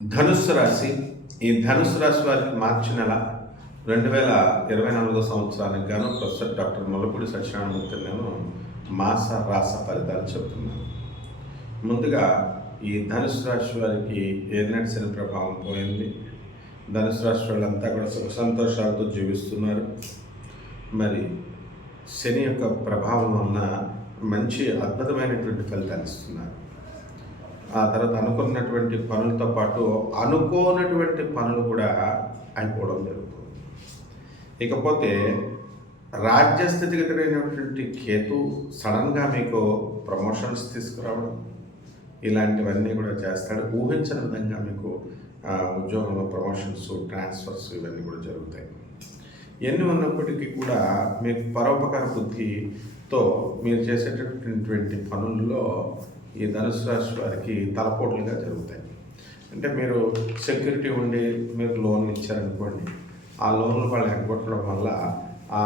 ధనుస్సు రాశి. ఈ ధనుస్సు రాశి వారికి మార్చి నెల రెండు వేల ఇరవై నాలుగో సంవత్సరానికి గాను ప్రొఫెసర్ డాక్టర్ ములపూడి సత్యనారాయణమూర్తి నేను మాస రాస ఫలితాలు చెప్తున్నాను ముందుగా ఈ ధనుసు రాశి వారికి ఏనాటి శని ప్రభావం పోయింది. ధనుసు రాశి వాళ్ళంతా కూడా సుఖ సంతోషాలతో జీవిస్తున్నారు. మరి శని యొక్క ప్రభావం వలన మంచి అద్భుతమైనటువంటి ఫలితాలు ఇస్తున్నారు. ఆ తర్వాత అనుకున్నటువంటి పనులతో పాటు అనుకోనటువంటి పనులు కూడా అయిపోవడం జరుగుతుంది. ఇకపోతే రాజ్యస్థితిగతుడైనటువంటి కేతు సడన్గా మీకు ప్రమోషన్స్ తీసుకురావడం ఇలాంటివన్నీ కూడా చేస్తాడు. ఊహించిన విధంగా మీకు ఉద్యోగంలో ప్రమోషన్స్ ట్రాన్స్ఫర్స్ ఇవన్నీ కూడా జరుగుతాయి. ఎన్ని ఉన్నప్పటికీ కూడా మీకు పరోపకార బుద్ధితో మీరు చేసేటటువంటి పనుల్లో ఈ ధనుసు రాశి వారికి తలపోట్లుగా జరుగుతాయి. అంటే మీరు సెక్యూరిటీ ఉండి మీరు లోన్ ఇచ్చారనుకోండి ఆ లోన్లు వాళ్ళు ఎగ్గొట్టడం వల్ల ఆ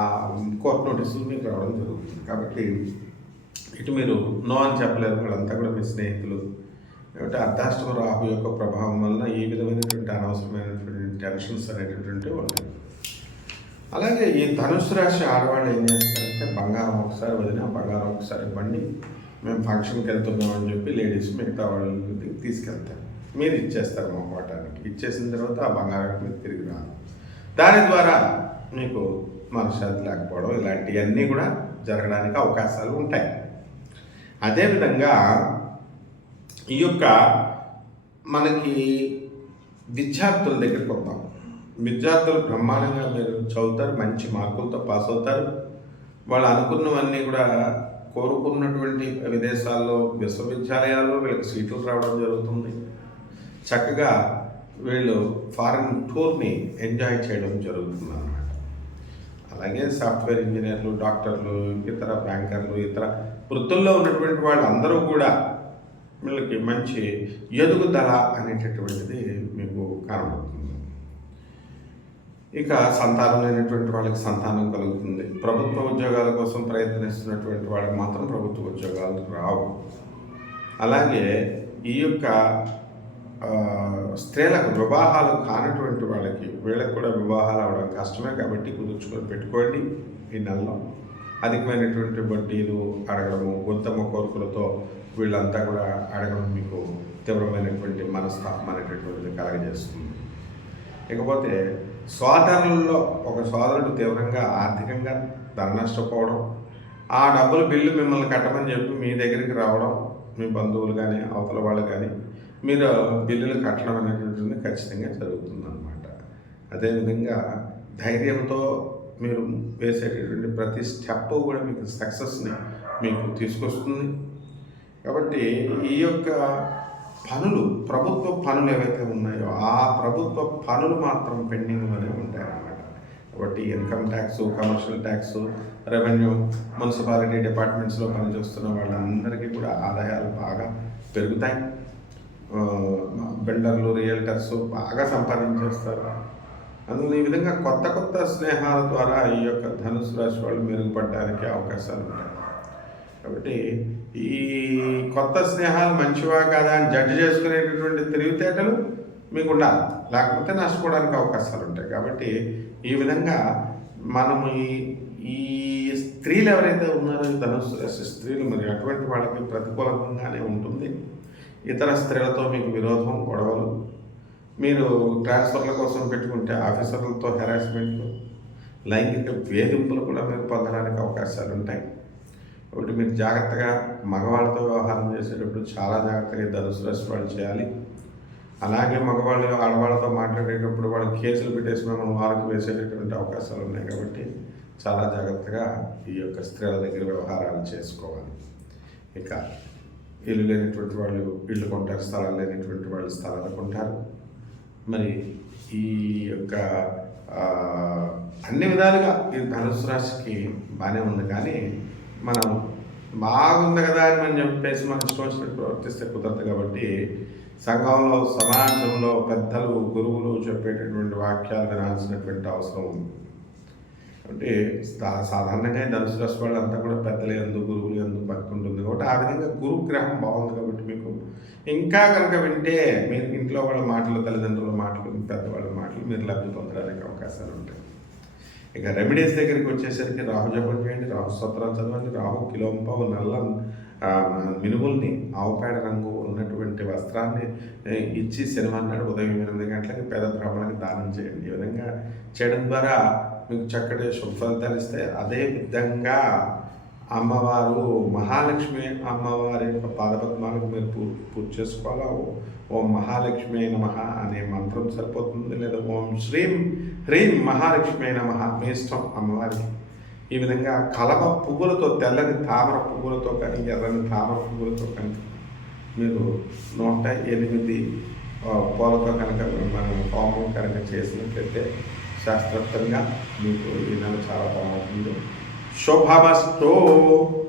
కోర్టు నోటీసులు మీకు రావడం జరుగుతుంది. కాబట్టి ఇటు మీరు నో అని చెప్పలేరు వాళ్ళంతా కూడా మీ స్నేహితులు. కాబట్టి అర్ధాష్టమ రాహు యొక్క ప్రభావం వలన ఈ విధమైనటువంటి అనవసరమైనటువంటి టెన్షన్స్ అనేటటువంటివి ఉంటాయి. అలాగే ఈ ధనుసు రాశి ఆడవాళ్ళు ఏం చేస్తారంటే బంగారం ఒకసారి వదిన బంగారం ఒకసారి ఇవ్వండి. మేము ఫంక్షన్కి వెళ్తున్నామని చెప్పి లేడీస్ మిగతా వాళ్ళకి తీసుకెళ్తారు. మీరు ఇచ్చేస్తారు మొహమాటానికి ఇచ్చేసిన తర్వాత ఆ బంగారం మీద తిరిగి రాదు దాని ద్వారా మీకు మనశ్శాంతి లేకపోవడం ఇలాంటివన్నీ కూడా జరగడానికి అవకాశాలు ఉంటాయి. అదేవిధంగా ఈ యొక్క మనకి విద్యార్థుల దగ్గరికి వద్దాం. విద్యార్థులు బ్రహ్మాండంగా మీరు చదువుతారు మంచి మార్కులతో పాస్ అవుతారు. వాళ్ళు అనుకున్నవన్నీ కూడా కోరుకున్నటువంటి విదేశాల్లో విశ్వవిద్యాలయాల్లో వీళ్ళకి సీట్లు రావడం జరుగుతుంది. చక్కగా వీళ్ళు ఫారెన్ టూర్ని ఎంజాయ్ చేయడం జరుగుతుంది అన్నమాట అలాగే సాఫ్ట్వేర్ ఇంజనీర్లు డాక్టర్లు ఇతర బ్యాంకర్లు ఇతర వృత్తుల్లో ఉన్నటువంటి వాళ్ళందరూ కూడా వీళ్ళకి మంచి ఎదుగుదల అనేటటువంటిది మీకు కనబడుతుంది ఇక సంతానం లేనటువంటి వాళ్ళకి సంతానం కలుగుతుంది. ప్రభుత్వ ఉద్యోగాల కోసం ప్రయత్నిస్తున్నటువంటి వాళ్ళకి మాత్రం ప్రభుత్వ ఉద్యోగాలు రావు. అలాగే ఈ యొక్క స్త్రీలకు వివాహాలు కానటువంటి వాళ్ళకి వీళ్ళకి కూడా వివాహాలు అవడం కష్టమే కాబట్టి కుదుర్చుకొని పెట్టుకోండి ఈ నెలలో. అధికమైనటువంటి వడ్డీలు అడగడము గొంతమ్మ కోరికలతో వీళ్ళంతా కూడా అడగడం మీకు తీవ్రమైనటువంటి మనస్తాపం అనేటటువంటిది కలగజేస్తుంది. ఇకపోతే సోదరుల్లో ఒక సోదరుడు తీవ్రంగా ఆర్థికంగా ధన నష్టపోవడం ఆ డబ్బులు బిల్లు మిమ్మల్ని కట్టమని చెప్పి మీ దగ్గరికి రావడం మీ బంధువులు కానీ అవతల వాళ్ళు కానీ మీరు బిల్లులు కట్టడం అనేటువంటిది ఖచ్చితంగా జరుగుతుంది అనమాట అదేవిధంగా ధైర్యంతో మీరు వేసేటటువంటి ప్రతి స్టెప్ కూడా మీకు సక్సెస్ని మీకు తీసుకొస్తుంది. కాబట్టి ఈ యొక్క పనులు ప్రభుత్వ పనులు ఏవైతే ఉన్నాయో ఆ ప్రభుత్వ పనులు మాత్రం పెండింగ్లోనే ఉంటాయన్నమాట. కాబట్టి income tax commercial tax revenue municipality డిపార్ట్మెంట్స్లో పనిచేస్తున్న వాళ్ళందరికీ కూడా ఆదాయాలు బాగా పెరుగుతాయి. బిల్డర్లు రియల్టర్స్ బాగా సంపాదించేస్తారు. అందులో ఈ విధంగా కొత్త కొత్త స్నేహాల ద్వారా ఈ యొక్క ధనుసు రాశి వాళ్ళు మెరుగుపడడానికి అవకాశాలు ఉంటాయి. కాబట్టి ఈ కొత్త స్నేహాలు మంచివా కాదా అని జడ్జి చేసుకునేటటువంటి తెలివితేటలు మీకు ఉండాలి లేకపోతే నష్టపోవడానికి అవకాశాలు ఉంటాయి. కాబట్టి ఈ విధంగా మనము ఈ ఈ స్త్రీలు ఎవరైతే ఉన్నారో ధనుసు రాశి స్త్రీలు మరి అటువంటి వాళ్ళకి ప్రతికూలంగానే ఉంటుంది. ఇతర స్త్రీలతో మీకు విరోధం గొడవలు మీరు ట్రాన్స్ఫర్ల కోసం పెట్టుకుంటే ఆఫీసర్లతో హెరాస్మెంట్లు లైంగిక వేధింపులు కూడా మీరు పొందడానికి అవకాశాలు ఉంటాయి. ఒకటి మీరు జాగ్రత్తగా మగవాళ్ళతో వ్యవహారం చేసేటప్పుడు చాలా జాగ్రత్తగా ధనుసు రాశి వాళ్ళు చేయాలి. అలాగే మగవాళ్ళు ఆడవాళ్ళతో మాట్లాడేటప్పుడు వాళ్ళు కేసులు పెట్టేసి మిమ్మల్ని వాళ్ళకి వేసేటటువంటి అవకాశాలు ఉన్నాయి కాబట్టి చాలా జాగ్రత్తగా ఈ యొక్క స్త్రీల దగ్గర వ్యవహారాలు చేసుకోవాలి. ఇక ఇల్లు లేనటువంటి వాళ్ళు ఇల్లు కొంటారు స్థలాలు లేనటువంటి వాళ్ళు స్థలాలు కొంటారు. మరి ఈ యొక్క అన్ని విధాలుగా ఈ ధనుసు రాశికి బాగానే ఉంది. కానీ మనం బాగుంది కదా అని మనం చెప్పేసి మనం ఇష్టం వచ్చినట్టు ప్రవర్తిస్తే కుదరదు కాబట్టి సంఘంలో సమాజంలో పెద్దలు గురువులు చెప్పేటటువంటి వాక్యాలు వినాల్సినటువంటి అవసరం ఉంది. అంటే సా- సాధారణంగా ఈ ధనుసు రాశి కూడా పెద్దలు ఎందు గురువులు ఎందు భక్తి ఉంటుంది కాబట్టి ఆ విధంగా గురుగ్రహం బాగుంది కాబట్టి మీకు ఇంకా కనుక వింటే మీరు ఇంట్లో వాళ్ళ మాటలు తల్లిదండ్రుల మాటలు పెద్దవాళ్ళ మాటలు మీరు లబ్ధి పొందడానికి అవకాశాలు ఉంటాయి. ఇక రెమెడీస్ దగ్గరికి వచ్చేసరికి రాహు జపం చేయండి రాహు స్తోత్రాలు చదవండి రాహు కిలోంపావు నల్ల మినుముల్ని ఆవుపేడ రంగు ఉన్నటువంటి వస్త్రాన్ని ఇచ్చి శనివారం నాడు ఉదయం ఎనిమిది గంటలకి పేద బ్రాహ్మణులకు దానం చేయండి. ఈ విధంగా చేయడం ద్వారా మీకు చక్కటి శుభ ఫలితాలు ఇస్తాయి. అదే విధంగా అమ్మవారు మహాలక్ష్మి అమ్మవారి యొక్క పాదపద్మాలకు మీరు పూ పూజ చేసుకోవాలా? ఓ- ఓం మహాలక్ష్మి అయిన మహా అనే మంత్రం సరిపోతుంది? లేదా ఓం శ్రీం హ్రీం మహాలక్ష్మి అయిన మహా మీ ఇష్టం అమ్మవారికి. ఈ విధంగా కలప పువ్వులతో తెల్లని తామర పువ్వులతో కానీ ఎర్రని తామర పువ్వులతో కానీ మీరు నూట ఎనిమిది పూలతో కనుక మనం హోమం కనుక చేసినట్లయితే శాస్త్రోక్తంగా మీకు ఈ నెల చాలా బాగుంటుంది. Shobhamastu.